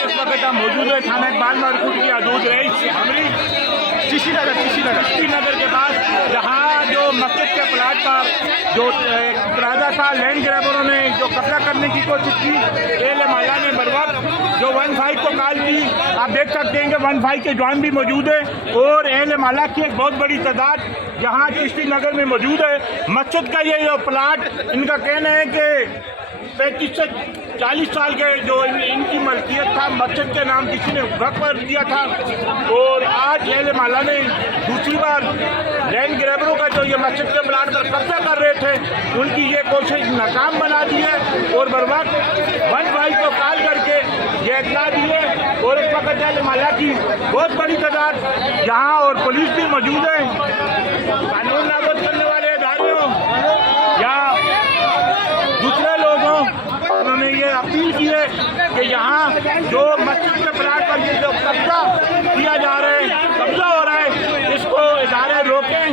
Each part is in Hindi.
इस वक्त हम मौजूद है थाना इकबाल मार्केट की हदूद चिश्ती नगर के पास, जहाँ जो मस्जिद के प्लाट पर जो इरादा था लैंड ग्रैबरों ने जो कब्जा करने की कोशिश की, एल माला ने बरवक्त जो 15 को कॉल की। आप देख सकते हैं कि 15 के जवान भी मौजूद है और एल माला की एक बहुत बड़ी तादाद यहाँ चिश्ती नगर में मौजूद है। मस्जिद का ये जो प्लाट, इनका कहना है कि 35 से 40 साल के जो इनकी मलकियत था, मस्जिद के नाम किसी ने वक्त पर दिया था और आज एल माला ने दूसरी बार लैंड ग्रैबरों का जो ये मस्जिद के प्लाट पर कब्जा कर रहे थे, उनकी ये कोशिश नाकाम बना दी है और बर वक्त 15 को कॉल करके ये इतला दी है। और इस वक्त एल माला की बहुत बड़ी तादाद यहाँ और पुलिस भी मौजूद है। कानून नाफिज करने वाले इदारे हों या दूसरे लोग हों, उन्होंने ये अपील की है कि यहाँ जो मस्जिद के प्लाट पर ये जो कब्जा किया जा रहा है, कब्जा हो रहा है, इसको इदारे रोकें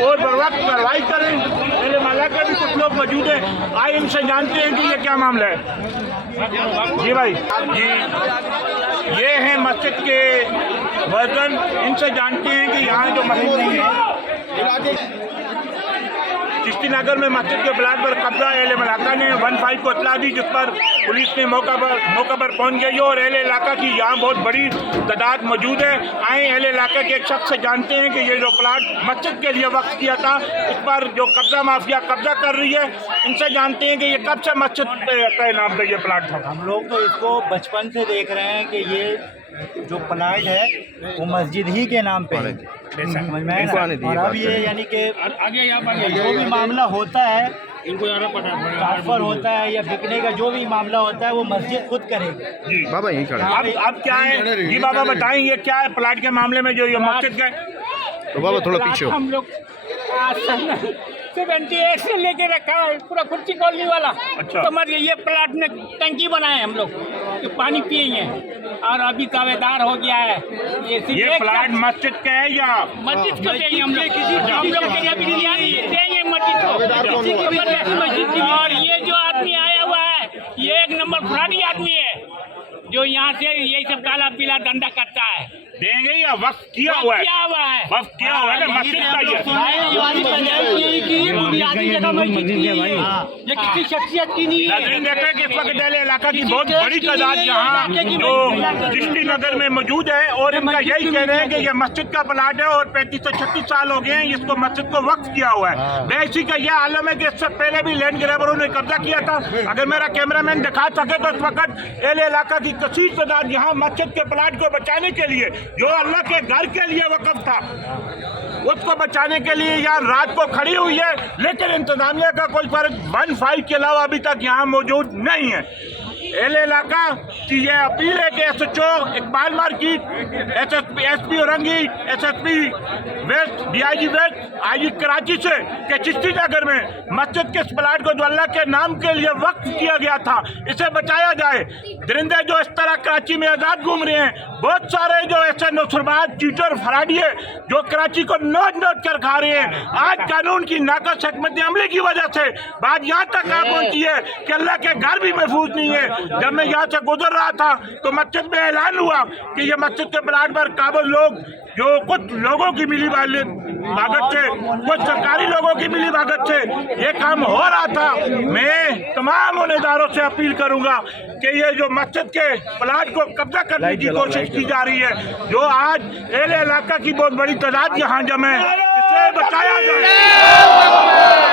और बर वक्त कार्रवाई करें। मेरे माला के भी कुछ लोग मौजूद हैं, आए इनसे जानते हैं कि ये क्या मामला है। जी भाई, जी ये हैं मस्जिद के वर्जन, इनसे जानते हैं कि यहाँ जो मस्जिद चिश्ती नगर में मस्जिद के प्लाट पर कब्जा एल इलाका ने 15 को इतला दी, जिस पर पुलिस ने मौका पर पहुंच गई और एल इलाका की यहाँ बहुत बड़ी तादाद मौजूद है। आए एल इलाके के एक शख्स से जानते हैं कि ये जो प्लाट मस्जिद के लिए वक्त किया था, इस पर जो कब्जा माफिया कब्जा कर रही है, इनसे जानते हैं कि ये कब से मस्जिद के नाम पर ये प्लाट था। हम लोग तो इसको बचपन से देख रहे हैं कि ये जो प्लाट है वो मस्जिद ही के नाम पे है, समझ में आया ना। और अब ये यानी कि जो भी मामला होता है, ट्रांसफर होता है या बिकने का जो भी मामला होता है, वो मस्जिद खुद करेगी। जी बाबा यही खड़ा। अब क्या है जी बाबा बताएं, ये क्या है प्लाट के मामले में जो ये मस्जिद का? तो बाबा थोड़ा पीछे। हम लोग 78 से लेके रखा है पूरा कुर्सी कॉलोनी वाला। अच्छा। समझ गए, ये प्लाट में टंकी बनाए हम लोग कि पानी पिएंगे और अभी दावेदार हो गया है। ये प्लाट मस्जिद का है या मस्जिद को देंगे हम लोग देंगे मस्जिद को। और ये जो आदमी आया हुआ है, ये एक नंबर फ्रॉडी आदमी है, जो यहाँ से यही सब काला पीला धंधा करता है। देंगे या वक्त किया हुआ है? वक्त किया हुआ है ना मस्जिद का। ये किसी शख्सियत की नहीं है। देखते हैं कि इस वक्त एल इलाका की बहुत बड़ी तादाद यहाँ जो चिश्ती नगर में मौजूद है और इनका यही कहना है कि ये मस्जिद का प्लाट है और 35 से 36 साल हो गए हैं इसको मस्जिद को वक्त किया हुआ है। मैं इसी का यह आलम है कि इससे पहले भी लैंड ग्रैबरों ने कब्जा किया था। अगर मेरा कैमरामैन दिखा सके तो इस वक्त एल इलाका की कसीर तादाद यहाँ मस्जिद के प्लाट को बचाने के लिए, जो अल्लाह के घर के लिए वक़्फ़ था, उसको बचाने के लिए यहाँ रात को खड़ी हुई है। लेकिन इंतजामिया का कोई फर्क 15 के अलावा अभी तक यहाँ मौजूद नहीं है। एल इलाका की यह अपील है कि SHO Iqbal market, SP Orangi, SSP west, DIG west, IG Karachi से कि चिश्ती नगर में मस्जिद के प्लाट को जो अल्लाह के नाम के लिए वक्त किया गया था, इसे बचाया जाए। दरिंदे जो इस तरह कराची में आज़ाद घूम रहे हैं, बहुत सारे जो ऐसे नौसरबाज चीटर फराडिये जो कराची को नोच कर खा रहे हैं, आज कानून की नाकस हिकमत अमली की वजह से बात यहाँ तक आ पहुँची है कि अल्लाह के घर भी महफूज नहीं है। जब मैं यहाँ से गुजर रहा था तो मस्जिद में ऐलान हुआ कि ये मस्जिद के प्लाट पर काबिल लोग, जो कुछ लोगों की मिली भागत से, कुछ सरकारी लोगों की मिली भागत से ये काम हो रहा था। मैं तमाम उन इदारों से अपील करूंगा कि ये जो मस्जिद के प्लाट को कब्जा करने की कोशिश की जा रही है, जो आज एल इलाका की बहुत बड़ी तादाद यहाँ जमे, इसे बचाया जाए।